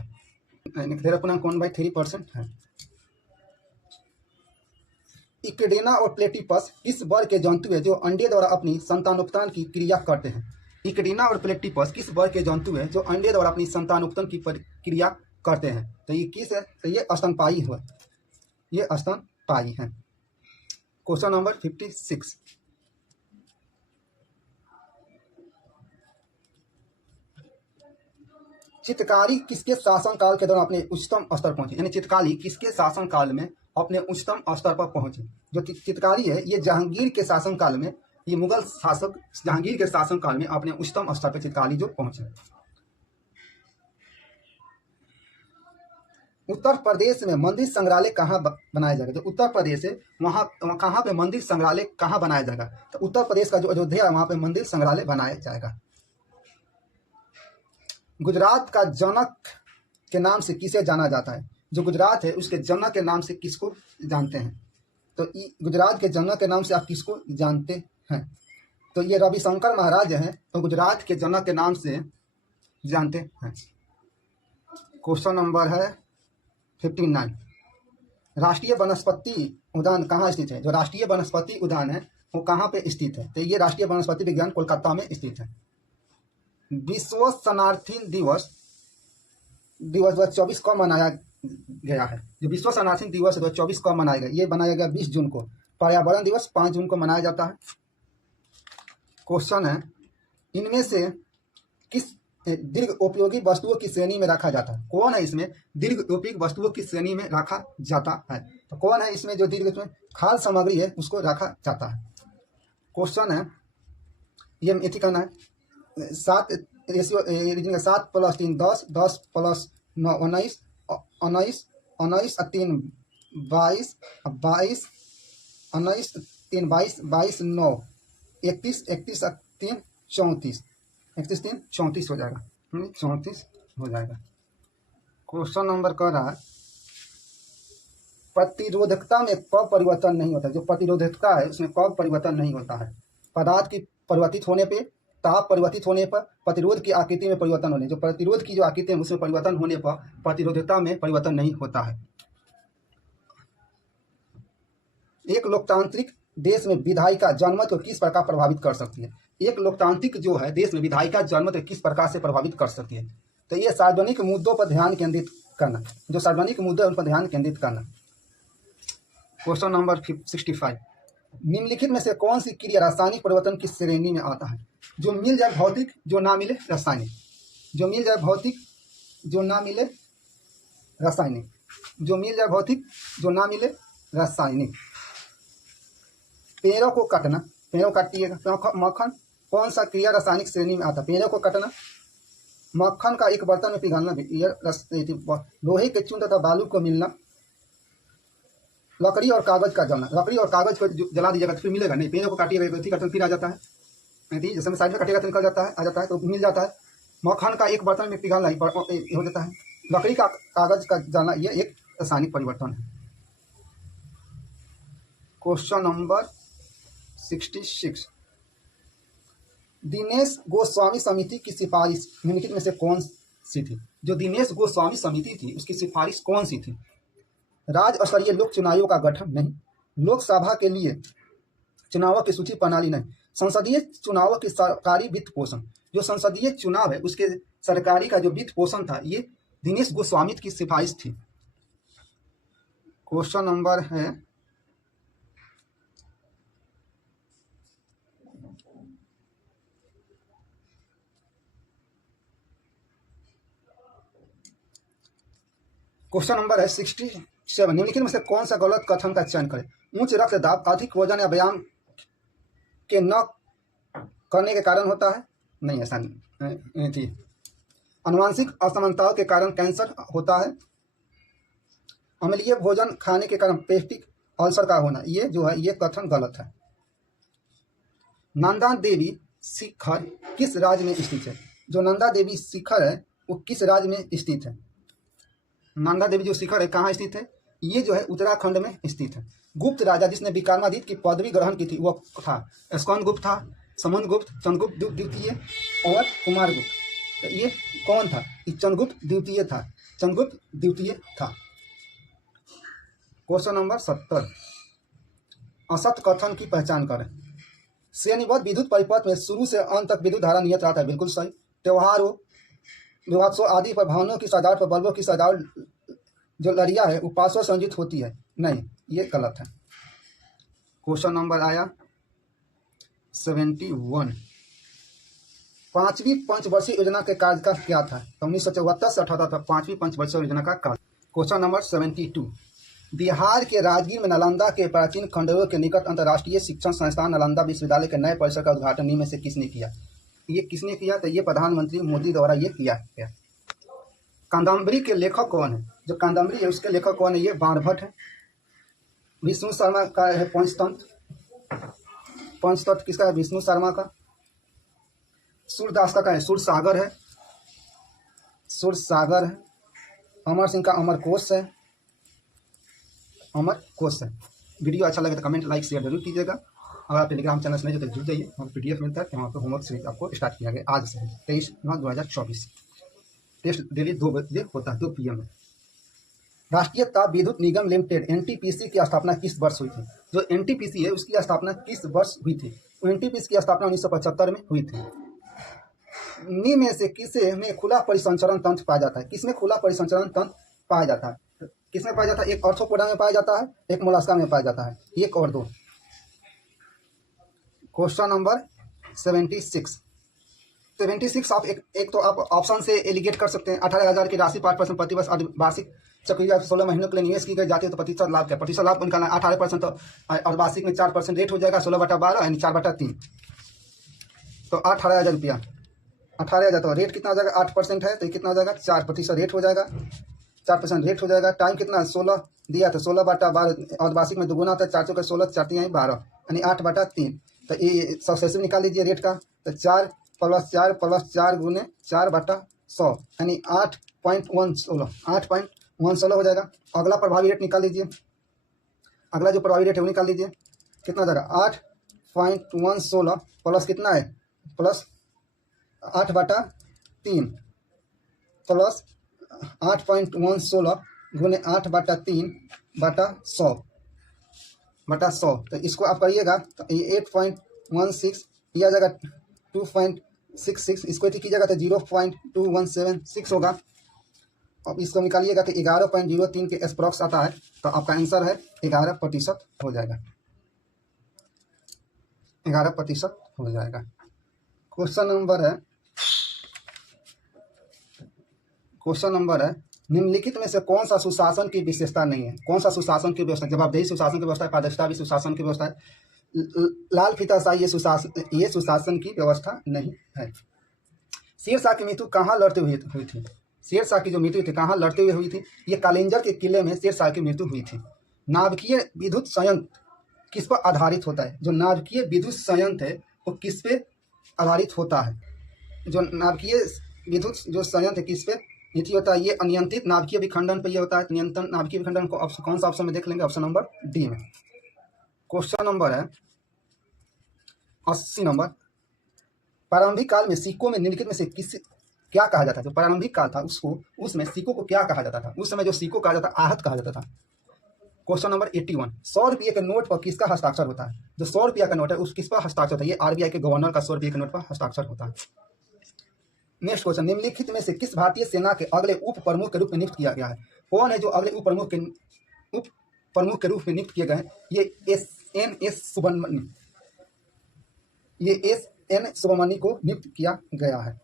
13.1/3% है। इक्वेडेना और प्लेटिपस किस वर्ग के जंतु है जो अंडे द्वारा अपनी संतानोत्पत्ति की क्रिया करते हैं? इक्वेडेना और प्लेटिपस किस वर्ग के जंतु है जो अंडे द्वारा अपनी संतानोत्पत्ति की प्रक्रिया करते हैं? तो ये किस है? तो ये स्तनपायी हुआ, ये स्तनपायी है। क्वेश्चन नंबर 56, चित्रकारी किसके शासनकाल के दौरान अपने उच्चतम स्तर पहुंची? यानी चित्रकारी किसके शासनकाल में अपने उच्चतम स्तर पर पहुंची? जो चित्रकारी है ये जहांगीर के शासनकाल में ये मुगल शासक जहांगीर के शासनकाल में अपने उच्चतम स्तर पर चित्रकारी जो पहुंचे। उत्तर प्रदेश में मंदिर संग्रहालय कहाँ बनाया जाएगा? जो उत्तर प्रदेश है वहाँ कहाँ पे मंदिर संग्रहालय कहाँ बनाया जाएगा? तो उत्तर प्रदेश का जो अयोध्या है वहाँ पे मंदिर संग्रहालय बनाया जाएगा। गुजरात का जनक के नाम से किसे जाना जाता है? जो गुजरात है उसके जनक के नाम से किसको जानते हैं? तो गुजरात के जनक के नाम से आप किसको जानते हैं? तो ये रविशंकर महाराज हैं, तो गुजरात के जनक के नाम से जानते हैं। क्वेश्चन नंबर है 59। राष्ट्रीय वनस्पति उद्यान कहाँ स्थित है? जो राष्ट्रीय वनस्पति उद्यान है वो कहाँ पे स्थित है? तो ये राष्ट्रीय वनस्पति विज्ञान कोलकाता में स्थित है। विश्व शरणार्थी दिवस 2024 कब मनाया गया है? जो विश्व शरणार्थी दिवस 2024 कब मनाया गया? ये मनाया गया 20 जून को। पर्यावरण दिवस 5 जून को मनाया जाता है। क्वेश्चन है, इनमें से किस दीर्घ उपयोगी वस्तुओं की श्रेणी में रखा जाता है? कौन है इसमें दीर्घ उपयोगी वस्तुओं की श्रेणी में रखा जाता है? तो कौन है इसमें जो दीर्घ खाद्य सामग्री है उसको रखा जाता है? क्वेश्चन है, ये मेथी करना है 7 रेशियो 7 + 3 10 10 + 9 19 19 19 3 22 22 19 3 22 22 9 31 31 3 34 31 3 34 हो जाएगा। 34 हो जाएगा। क्वेश्चन नंबर कह रहा है, प्रतिरोधकता में कब परिवर्तन नहीं होता? जो प्रतिरोधकता है उसमें कब परिवर्तन नहीं होता है? पदार्थ की परिवर्तित होने पे, ताप परिवर्तित होने पर, प्रतिरोध की आकृति में परिवर्तन होने, जो प्रतिरोध की जो आकृति है उसमें परिवर्तन होने पर प्रतिरोधकता में परिवर्तन नहीं होता है। एक लोकतांत्रिक देश में विधायिका जनमत को किस प्रकार प्रभावित कर सकती है? एक लोकतांत्रिक जो है देश में विधायिका जनमत को किस प्रकार से प्रभावित कर सकती है? तो ये सार्वजनिक मुद्दों पर ध्यान केंद्रित करना, जो सार्वजनिक मुद्दे उन पर ध्यान केंद्रित करना। Question number 65। निम्नलिखित में से कौन सी क्रिया रासायनिक परिवर्तन की श्रेणी में आता है? जो मिल जाए भौतिक, जो ना मिले रासायनिक। जो मिल जाए भौतिक, जो ना मिले रासायनिक। जो मिल जाए भौतिक, जो ना मिले रासायनिक। पेड़ों को काटना, पेड़ों काटिएगा। मक्खन कौन सा क्रिया रासायनिक श्रेणी में आता है? पेड़ों को काटना, मक्खन का एक बर्तन में पिघालना, लोहे के चून तथा बालू को मिलना, लकड़ी और कागज का जलना। लकड़ी और कागज को जला दीजिएगा तो फिर मिलेगा नहीं। पेड़ों को काटिएगा फिर आ जाता है, जैसे साइड में काटिएगा तो निकल जाता है, आ जाता है तो मिल जाता है। मक्खन का एक बर्तन में पिघालना हो जाता है। लकड़ी का कागज का जलना, ये एक रासायनिक परिवर्तन है। Question number 66। दिनेश गोस्वामी समिति की सिफारिश निम्नलिखित में से कौन सी थी? जो दिनेश गोस्वामी समिति थी उसकी सिफारिश कौन सी थी? राज्य स्तरीय लोक चुनावों का गठन नहीं, लोकसभा के लिए चुनावों की सूची प्रणाली नहीं, संसदीय चुनावों की सरकारी वित्त पोषण। जो संसदीय चुनाव है उसके सरकारी का जो वित्त पोषण था ये दिनेश गोस्वामी की सिफारिश थी। क्वेश्चन नंबर है 67। निम्नलिखित में से कौन सा गलत कथन का चयन करें? उच्च रक्तदाब अधिक वजन या व्यायाम के न करने के कारण होता है? नहीं, ऐसा नहीं थी। अनुवांशिक असमानताओं के कारण कैंसर होता है। अम्लीय भोजन खाने के कारण पेस्टिक अल्सर का होना, ये जो है ये कथन गलत है। नंदा देवी शिखर किस राज्य में स्थित है? जो नंदा देवी शिखर है वो किस राज्य में स्थित है? नंदा देवी जो शिखर है कहाँ स्थित है? ये जो है उत्तराखंड में स्थित है। गुप्त राजा जिसने विक्रमादित्य की पदवी ग्रहण की थी वो था स्कंदगुप्त था, समुद्रगुप्त, चंद्रगुप्त द्वितीय और कुमारगुप्त। तो ये कौन था? ये चंद्रगुप्त द्वितीय था, चंद्रगुप्त द्वितीय था। Question number 70। असत्य कथन की पहचान करें। श्रेणीबद्ध विद्युत परिपथ में शुरू से अंत तक विद्युत धारा नियत रहता है, बिल्कुल सही। त्योहारों, विवाहोत्सव आदि पर भवनों की सजावट पर बल्बों की सजावट जो लड़िया है वो पासवर्ड संयोजित होती है, नहीं, ये गलत है। क्वेश्चन नंबर आया 71। पांचवी पंचवर्षीय योजना के कार्यकाल क्या था? तो 1974 से 78 तक पांचवी पंचवर्षीय योजना का कार्य। Question number 72। बिहार के राजगीर में नालंदा के प्राचीन खंडहरों के निकट अंतर्राष्ट्रीय शिक्षण संस्थान नालंदा विश्वविद्यालय के नए परिसर का उद्घाटन निम्न में से किसने किया? ये किसने किया? तो ये प्रधानमंत्री मोदी द्वारा ये किया गया। कादम्बरी के लेखक कौन है? जो कादम्बरी है उसके लेखक कौन है? ये बाणभट्ट है। विष्णु शर्मा का है पंचतंत्र। पंचतंत्र किसका है? विष्णु शर्मा का। सूरदास का है सूरसागर है। सूरसागर है। अमर सिंह का अमरकोश है। अमरकोश है। वीडियो अच्छा लगे तो कमेंट लाइक शेयर जरूर कीजिएगा। अगर आप टेलीग्राम चैनल से नहीं तो जुड़ जाइए, वहाँ PDF मिलता है। वहाँ पर होमवर्क सीरीज आपको स्टार्ट किया गया आज से 23/9/2024। टेस्ट डेली 2 बजे होता है, 2 PM में। राष्ट्रीय ताप विद्युत निगम लिमिटेड NTPC की स्थापना किस वर्ष हुई थी? जो NTPC है उसकी स्थापना किस वर्ष हुई थी? NTPC की स्थापना 1975 में हुई थी। निम्न में से किसे में खुला परिसंचरण तंत्र पाया जाता है? किसमें खुला परिसंचरण तंत्र पाया जाता है? किसमें पाया जाता है? एक आर्थ्रोपोडा में पाया जाता है, एक मोलस्का में पाया जाता है। 1 और 2। क्वेश्चन नंबर 76 आप एक तो आप ऑप्शन से एलिगेट कर सकते हैं। 18,000 की राशि 5% प्रतिवर्ष अर्धवार्षिक चक्रवृद्धि 16 महीनों के लिए निवेश की गई जाती है तो प्रतिशत लाभ क्या? प्रतिशत लाभ को निकालना 18% तो अर्धवार्षिक में 4% रेट हो जाएगा 16/12 यानी 4/3 तो 18,000 रुपया। 18,000 तो रेट कितना हो जाएगा? 8% है तो ये कितना हो जाएगा? 4% रेट हो जाएगा। 4% रेट हो जाएगा। टाइम कितना? 16 दिया तो 16/12 अर्धवार्षिक में दुगुना होता है। 4 16 4 3 12 यानी 8/3 तो ये सक्सेसिव निकाल लीजिए रेट का। तो 4 + 4 + 4 गुने 4/100 यानी 8.116 हो जाएगा। अगला प्रभावी रेट निकाल लीजिए। अगला जो प्रभावी रेट है वो निकाल लीजिए। कितना हो जाएगा? 8.116 प्लस कितना है? प्लस 8/3 प्लस 8.116 गुने 8/3/100 तो इसको आप करिएगा तो ये 8.16 ये आ जाएगा 2.66। इसको यदि कीजिएगा तो 0.2176 होगा। अब इसको निकालिएगा तो 11.03 के एस्प्रॉक्स आता है तो आपका आंसर है 11% हो जाएगा। 11% हो जाएगा। क्वेश्चन नंबर है निम्नलिखित में से कौन सा सुशासन की विशेषता नहीं है? कौन सा सुशासन की व्यवस्था? जवाबदेही सुशासन की व्यवस्था है, पारदर्शिता भी सुशासन की व्यवस्था है, लाल फीताशाही ये सुशासन की व्यवस्था नहीं है। शेरशाह की मृत्यु कहाँ लड़ते हुए हुई थी? शेरशाह की जो मृत्यु थी कहाँ लड़ते हुए हुई थी? ये कालिंजर के किले में शेरशाह की मृत्यु हुई थी। नाभिकीय विद्युत संयंत्र किस पर आधारित होता है? जो नाभिकीय विद्युत संयंत्र है वो किस पे आधारित होता है? जो नाभिकीय विद्युत जो संयंत्र किस पे नीति होता है? ये अनियंत्रित नाभिकीय विखंडन पे ये होता है। नियंत्रण नाभिकीय विखंडन को कौन सा ऑप्शन में देख लेंगे? ऑप्शन नंबर डी में। क्वेश्चन नंबर है 80 नंबर। प्रारंभिक काल में सिक्कों में निम्नलिखित में से क्या कहा जाता है? जो प्रारंभिक काल था उसमें सिक्कों को क्या कहा जाता था? उस समय जो सिक्कों कहा जाता आहत कहा जाता था। Question number 81। 100 रुपये के नोट पर किसका हस्ताक्षर होता है? जो 100 रुपया का नोट है उस किस पर हस्ताक्षर होता है? ये RBI के गवर्नर का 100 रुपये के नोट पर हस्ताक्षर होता है। Next question. निम्नलिखित में से किस भारतीय सेना के अगले उप प्रमुख के रूप में नियुक्त किया गया है? कौन है जो अगले उप प्रमुख के रूप में नियुक्त किए गए हैं? ये SNS सुब्रमण्य को नियुक्त किया गया है।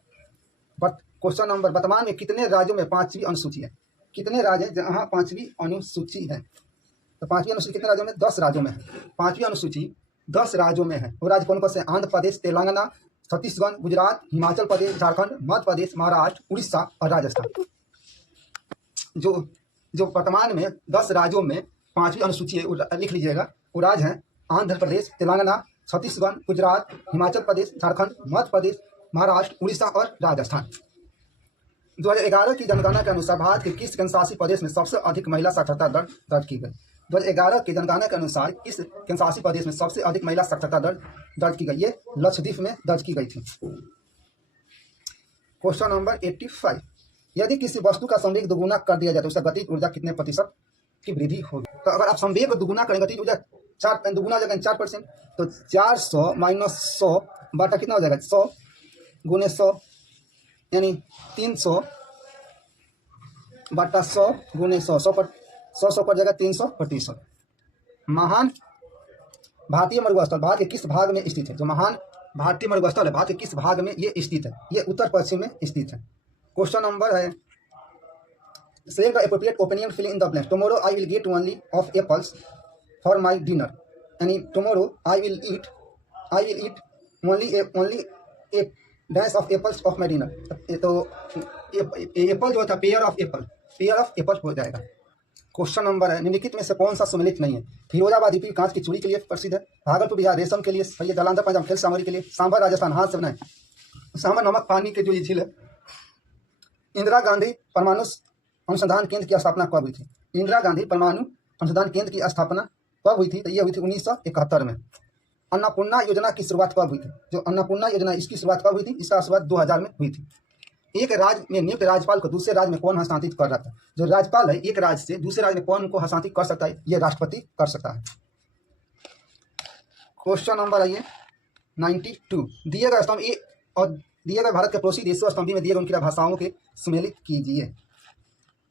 Question number. वर्तमान में कितने राज्यों में 5वीं अनुसूची है? कितने राज्य हैं जहाँ 5वीं अनुसूची है? तो 5वीं अनुसूची कितने राज्यों में? 10 राज्यों में है। 5वीं अनुसूची 10 राज्यों में है। वो राज्य कौन कौन से? आंध्र प्रदेश, तेलंगाना, छत्तीसगढ़, गुजरात, हिमाचल प्रदेश, झारखंड, मध्य प्रदेश, महाराष्ट्र, उड़ीसा और राजस्थान। जो वर्तमान में 10 राज्यों में 5वीं अनुसूची है लिख लीजिएगा। वो राज्य हैं आंध्र प्रदेश, तेलंगाना, छत्तीसगढ़, गुजरात, हिमाचल प्रदेश, झारखंड, मध्य प्रदेश, महाराष्ट्र, उड़ीसा और राजस्थान। 2011 की जनगणना के अनुसार भारत के किस केंद्रशासित प्रदेश में सबसे अधिक महिला साक्षरता दर दर्ज की गई? 2011 की जनगणना के अनुसार किस केंद्रशासित प्रदेश में सबसे अधिक महिला साक्षरता दर दर्ज की गई? ये लक्षद्वीप में दर्ज की गई थी। Question number 85। यदि किसी वस्तु का संवेग दोगुना कर दिया जाए तो उसका गतिज ऊर्जा कितने प्रतिशत की वृद्धि होगी? तो अगर आप संवेग को दोगुना करेंगे गतिज ऊर्जा दुगुना हो जाएगा 4%। तो 400 - 100 बटा कितना हो जाएगा? 100 गुने 100 यानी 300 बटा 100 गुने 100 100 पर जाएगा 300%। महान भारतीय मरुस्थल भारत के किस भाग में स्थित है? जो महान भारतीय मरुस्थल है भारत के किस भाग में ये स्थित है? ये उत्तर पश्चिम में स्थित है। क्वेश्चन नंबर है select the appropriate opening and fill in the blanks. Tomorrow I will get only of apples for my dinner. यानी tomorrow I will eat only a dash of apples of my dinner. तो Apple जो था pair of Apple हो जाएगा। Question number है, निम्नलिखित में से कौन सा सम्मिलित नहीं है? फिरोजाबाद यूपी कांच की चूड़ी के लिए प्रसिद्ध है, भागलपुर बिहार रेशम के लिए, सही है, जालंधर पंजाब खेल सामग्री के लिए, सांभर राजस्थान हाथ से बनाए, सांभर नमक पानी के जो ये झील है। इंदिरा गांधी परमाणु अनुसंधान केंद्र की स्थापना कब हुई थी? इंदिरा गांधी परमाणु अनुसंधान केंद्र की स्थापना कब हुई थी? तो ये हुई थी 1971 में। अन्नपूर्णा योजना की शुरुआत कब हुई थी? जो अन्नपूर्णा योजना इसकी शुरुआत कब हुई थी? इसका शुरुआत 2000 में हुई थी। एक राज्य में नियुक्त राज्यपाल को दूसरे राज्य में कौन हस्तांतरित कर रहा था? जो राज्यपाल है एक राज्य से दूसरे राज्य में कौन को हस्तांतरित कर सकता है? ये राष्ट्रपति कर सकता है। क्वेश्चन नंबर आइए 92, दिए गए स्तंभ ए और दिए गए भारत के पड़ोसी देशों स्तंभ में दिए गए उनकी भाषाओं के सम्मिलित कीजिए।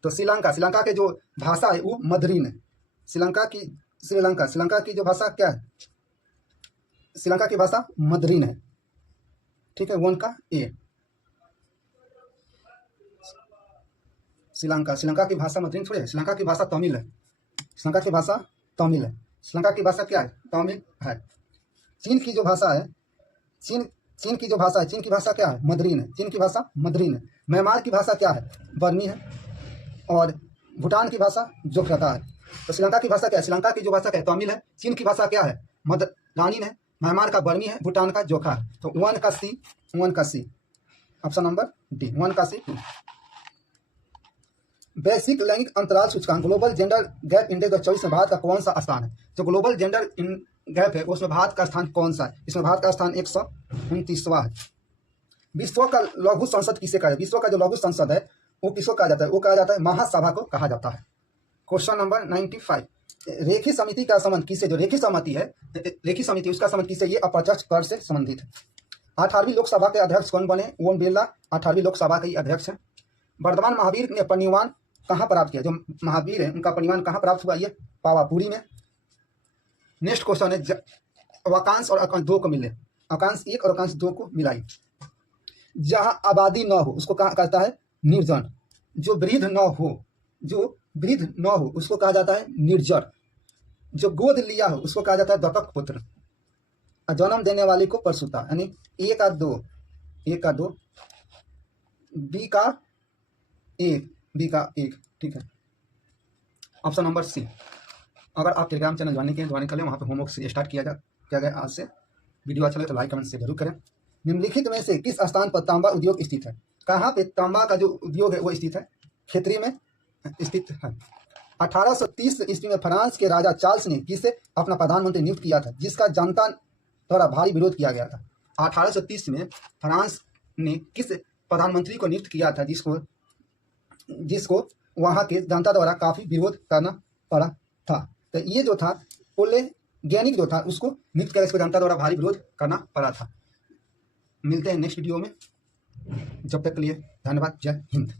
तो श्रीलंका के जो भाषा है वो मदरीन है। श्रीलंका की जो भाषा क्या है? श्रीलंका की भाषा मदरीन है, ठीक है, 1 का ए। श्रीलंका की भाषा मदरीन थोड़ी है, श्रीलंका की भाषा तमिल है। श्रीलंका की भाषा क्या है? तमिल है। चीन की भाषा क्या है? मदरीन है। चीन की भाषा मदरीन है। म्यांमार की भाषा क्या है? बर्मी है। और भूटान की भाषा जोग्रता है। तो श्रीलंका की भाषा क्या है? श्रीलंका की जो भाषा क्या है? तमिल है। चीन की भाषा क्या है? मदरानीन है। म्यांमार का बर्मी है। भूटान का जोखा है। तो 1 का सी, ऑप्शन नंबर डी, 1 का सी। वैश्विक लैंगिक अंतराल सूचकांक ग्लोबल जेंडर गैप इंडेक्स 2024 में भारत का कौन सा स्थान है? जो ग्लोबल जेंडर गैप है उसमें भारत का स्थान कौन सा है? इसमें भारत का स्थान 129वां है। विश्व का लघु संसद किसे कहा जाता है? विश्व का जो लघु संसद है वो किसको कहा जाता है? वो कहा जाता है महासभा को कहा जाता है। क्वेश्चन नंबर 95, रेखी समिति का संबंध किससे? जो रेखी समिति उसका संबंध किससे? ये अप्रत्यक्ष कर से संबंधित है। 18वीं लोकसभा के अध्यक्ष कौन बने? ओम बिरला 18वीं लोकसभा के अध्यक्ष हैं। वर्धमान महावीर ने परिनिर्वाण कहाँ प्राप्त किया? जो महावीर है उनका परिनिर्वाण कहाँ प्राप्त हुआ? ये पावापुरी में। नेक्स्ट क्वेश्चन है, वाकांश और अकांश 2 को मिले, अकांश 1 और अकांश 2 को मिलाई। जहाँ आबादी न हो उसको कहा कहता है निर्जन। जो वृद्ध न हो उसको कहा जाता है निर्जर। जो गोद लिया हो उसको कहा जाता है दत्तक पुत्र। जन्म देने वाले को प्रसूता, यानी ए का 2, बी का 1, ठीक है। Option number C. अगर आप टेलीग्राम चैनल ज्वाइन कर लें, वहाँ पे होमवर्क से स्टार्ट किया गया आज से। वीडियो अच्छा लगे तो लाइक कमेंट से जरूर करें। निम्नलिखित में से किस स्थान पर तांबा उद्योग स्थित है? कहाँ पे तांबा का जो उद्योग है वो स्थित है? खेतरी में स्थित है। 1830 ईस्वी में फ्रांस के राजा चार्ल्स ने किसे अपना प्रधानमंत्री नियुक्त किया था, जिसका जनता द्वारा भारी विरोध किया गया था? 1830 में फ्रांस ने किस प्रधानमंत्री को नियुक्त किया था जिसको वहाँ के जनता द्वारा काफी विरोध करना पड़ा था? तो ये जो था पोलेगेनिक जो था उसको नियुक्त किया, इसको जनता द्वारा भारी विरोध करना पड़ा था। मिलते हैं नेक्स्ट वीडियो में, जब तक के लिए धन्यवाद। जय हिंद।